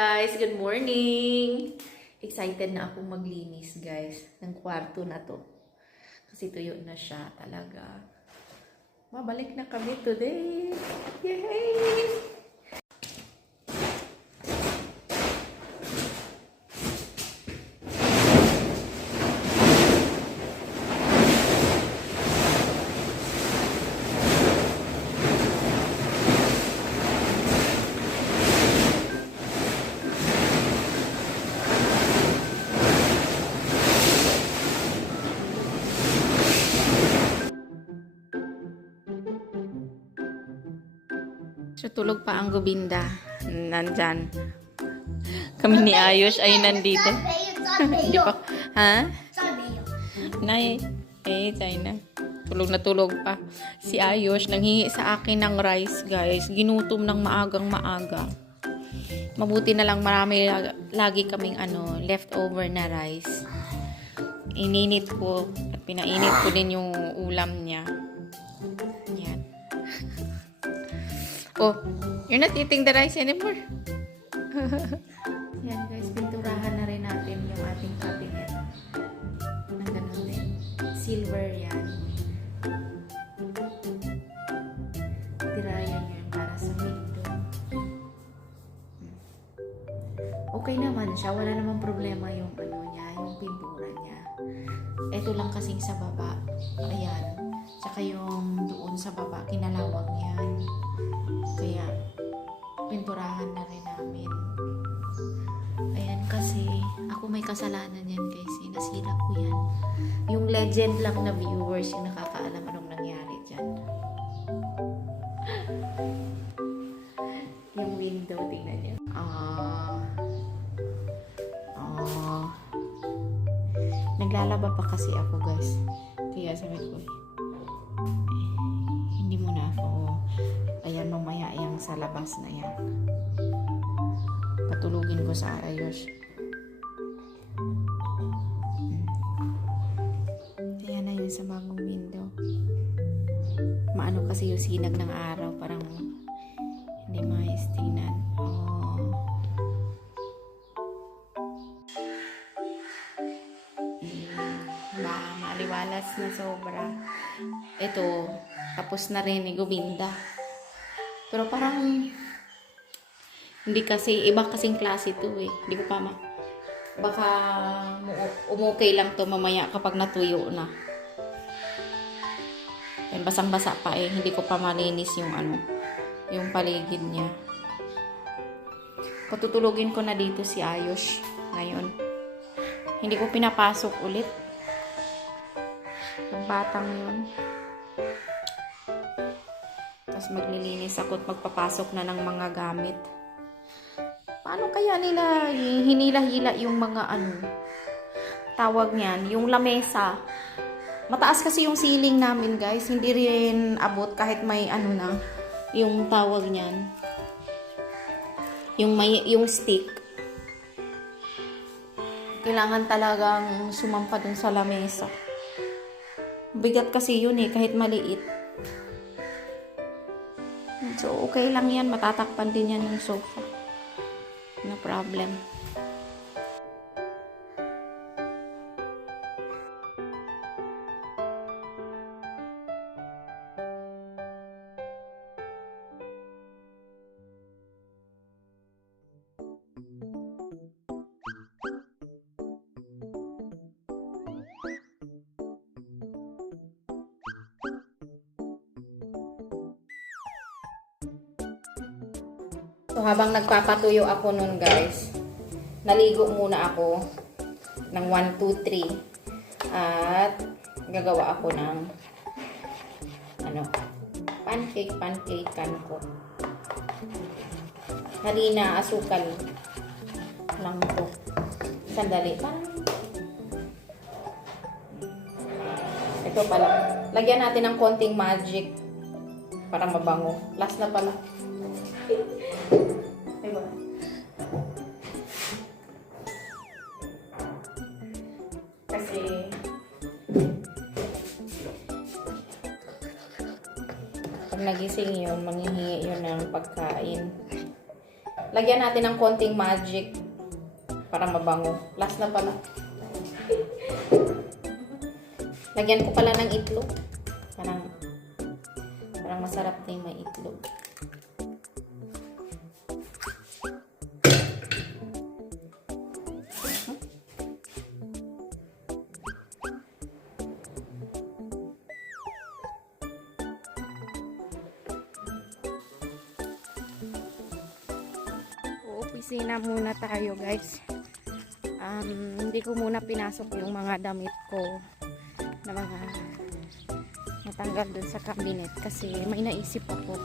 Guys, good morning! Excited na akong maglinis, guys, ng kwarto na to. Kasi tuyo na siya talaga. Mabalik na kami today! Yay! So, tulog pa ang Gobinda. Nandyan. Kami ni Ayos ay nandito. Hindi pa. Ha? Nay. Tayo na. Tulog na tulog pa. Si Ayos nanghingi sa akin ng rice, guys. Ginutom ng maagang maaga. Mabuti na lang marami lagi kaming leftover na rice. Ininit ko at pinainit ko din yung ulam niya. Yan. Oh, you're not eating the rice anymore. Yan guys, pinturahan na rin natin yung ating cabinet. Na ganun din. Silver yan. Tirayan yun para sa window. Okay naman siya. Wala namang problema yung niya, yung pintura niya. Ito lang kasing sa baba. Ayan. Tsaka yung doon sa baba, kinalawag yan. Kaya, pinturahan na rin namin. Ayan, kasi ako may kasalanan yan, guys. Nasira ko yan. Yung legend lang na viewers yung nakakaalam anong nangyari dyan. Yung window, tingnan niyo. Naglalaba pa kasi ako, guys. Kaya sabi ko, hindi mo na ako. Ayan, mamaya yung sa labas na yan. Patulugin ko sa Ayos. Ayan na yun sa bagong window. Maano kasi yung sinag ng araw. Parang hindi maayos tingnan. Maliwalas na sobra. Ito, tapos na rin ni Gobinda. Pero parang hindi kasi, iba kasing klase ito eh. Hindi ko pa baka umukay lang to mamaya kapag natuyo na. Yan, basang-basa pa eh. Hindi ko pa malinis yung yung paligid niya. Patutulugin ko na dito si Ayos ngayon. Hindi ko pinapasok ulit. Yung batang yun. Tapos maglilinis ako at magpapasok na ng mga gamit. Paano kaya nila hinila-hila yung mga tawag niyan, yung lamesa. Mataas kasi yung ceiling namin, guys. Hindi rin abot kahit may na, yung tawag niyan. Yung stick. Kailangan talagang sumampa dun sa lamesa. Bigat kasi yun eh, kahit maliit. So, okay lang yan. Matatakpan din yan ng sofa. No problem. So, habang nagpapatuyo ako nun, guys, naligo muna ako ng 1, 2, 3. At gagawa ako ng pancake ko. Harina, asukal lang to. Sandali. Ito pala. Lagyan natin ng konting magic para mabango. Last na pala. Diba? Kasi pag nagising yun, manghihingi yun ng pagkain. Lagyan natin ng konting magic para mabango. Last na pala. Lagyan ko pala ng itlog. Parang masarap na yung may itlog. Opisina muna tayo, guys. Hindi ko muna pinasok yung mga damit ko na mga natanggal dun sa cabinet kasi may naisip ako.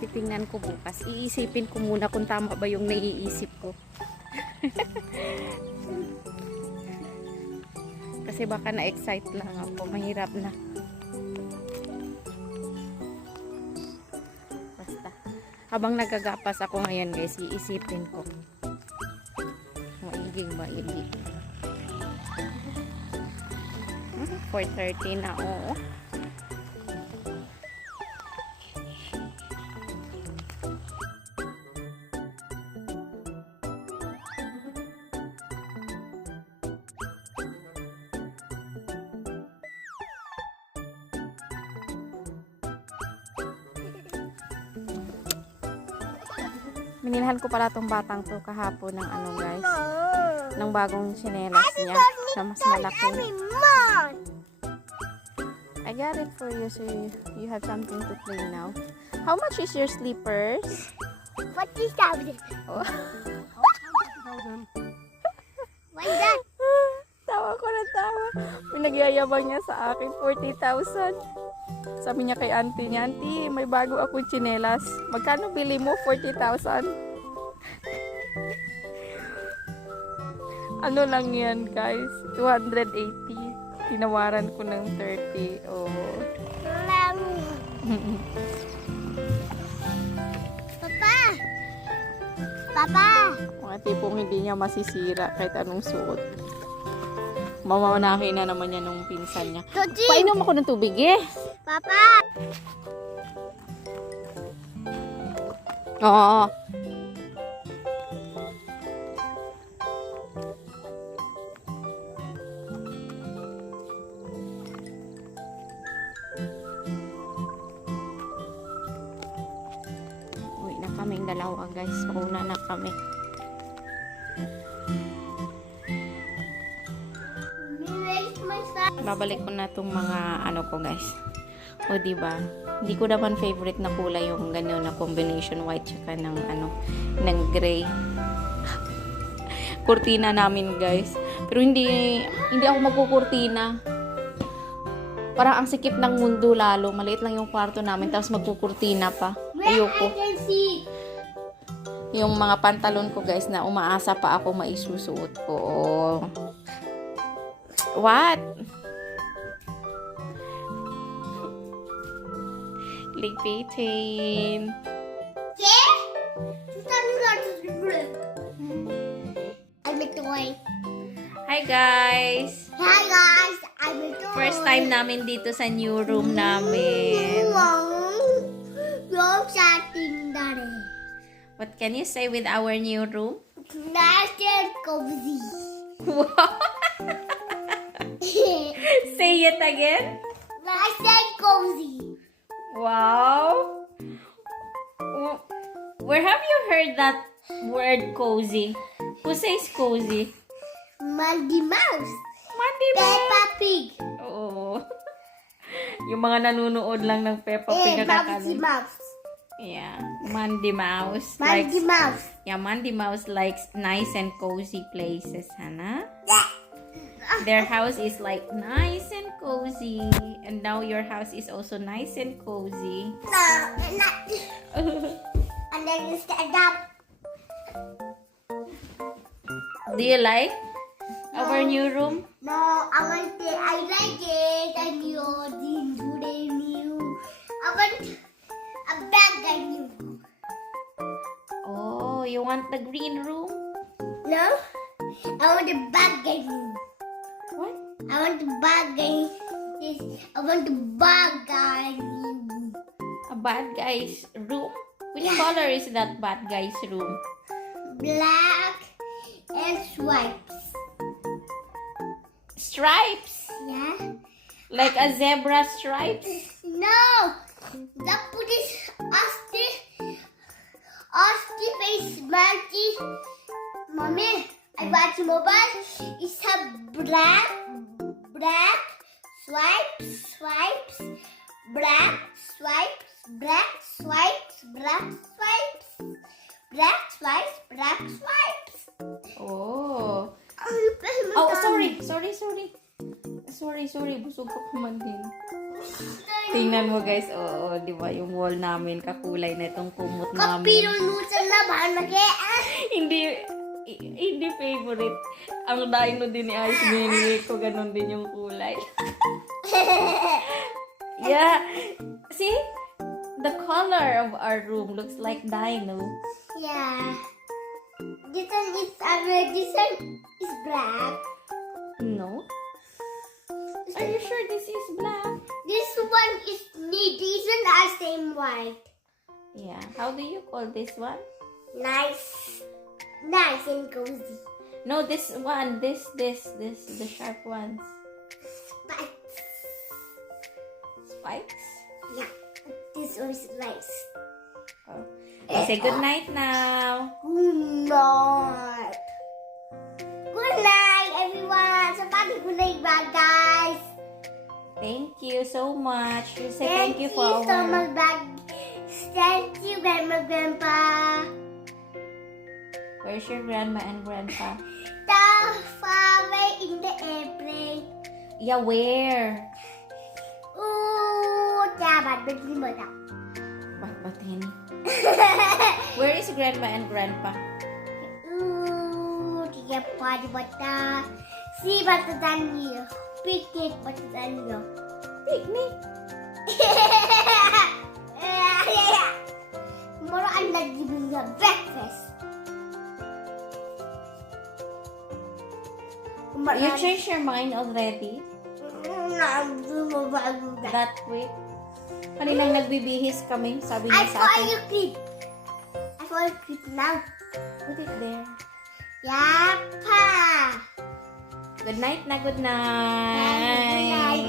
Titingnan ko bukas. Iisipin ko muna kung tama ba yung naiisip ko. Kasi baka na-excite lang ako. Mahirap na. Basta. Habang nagagapas ako ngayon, guys, iisipin ko. Maigi. 4:30 na, oo. Minilhan ko pala tong batang to kahapon ng ano, guys, ng bagong tsinelas niya na mas malaki. I got it for you so you have something to play now. How much is your slippers? 40,000. Oh. What's that? Tawa ko na tawa. Pinagyayabang niya sa akin, 40,000. Sabi niya kay auntie niya, "Auntie, may bago akong tsinelas. Magkano bili mo? 40,000. Ano lang yan, guys? 280. Tinawaran ko ng 30. Oh. Papa! Mga tipong hindi niya masisira kahit anong suot. Mamaunahin na naman niya nung pinsan niya. Painom ako ng tubig eh. Papa! Oo. Uwi na kaming dalawa, guys. Una na kami. Babalik ko na itong mga ano ko, guys. O, diba? Hindi ko naman favorite na kulay yung ganyan na combination white tsaka ng ano, ng gray. Kurtina namin, guys. Pero hindi ako magkukurtina. Parang ang sikip ng mundo lalo. Maliit lang yung kwarto namin tapos magkukurtina pa. Ayoko. Yung mga pantalon ko, guys, na umaasa pa ako maisusuot ko. What? Lipitin. I'm a toy. Hi, guys. Hi guys, I'm a toy. First time namin dito sa new room namin. You're chatting, Daddy. What can you say with our new room? Nice and cozy. Wow. Say it again. Nice and cozy. Wow. Where have you heard that word cozy? Who says cozy? Mandy Mouse. Mandy Mouse. Peppa Pig. Oo. Yung mga nanonood lang ng Peppa Pig Mandy Mouse. Yeah. Mandy Mouse. Mandy Mouse. Yeah, Mandy Mouse likes nice and cozy places, Hannah. Their house is like nice and cozy. And now your house is also nice and cozy. No, not. And then you stand up. Do you like our new room? No, I like it. And you're today new. I want a bag and you. Oh, you want the green room? No, I want a bag and you. What? I want a bag and I want a bag and you. A bad guy's room? Which color is that bad guy's room? Black and stripes. Stripes? Yeah. Like a zebra stripes? No. The police Asti face Maggie. Mommy, I watch mobile. It's a black swipes, black swipes, black swipes, black swipes. Oh. Oh, sorry. Busog ko man din. Tingnan mo guys, oo, di ba yung wall namin kakulay na itong kumot namin. Kapinunusan na ba? Hindi favorite. Ang dino din ni Ice Mini ko, ganun din yung kulay. Yeah. See? The color of our room looks like dino. Yeah. This one is black. No? Are you sure this is black? This one is decent as same white. Yeah. How do you call this one? Nice and cozy. No, this one. This, the sharp ones. Spikes? Yeah. This one is nice. Oh. Say good night now. Good night. Good night, everyone. So, good night, bye, guys. Thank you so much. You say thank you for so much, Thank you, Grandma, Grandpa. Where's your grandma and grandpa? The far away in the airplane. Yeah, where? Ooh, dapat bigli mo na. Bakbatin. Where is grandma and grandpa? Ooh, tiga pwede ba ta? Si bata tanyo. Picnic bata tanyo. Picnic? Tomorrow I'm not giving you breakfast. You changed your mind already? That quick? Kaninang nagbibihis kami, sabi niya sa akin. I saw you clip now. Put it there. Yapa. Good night na, good Good night. night,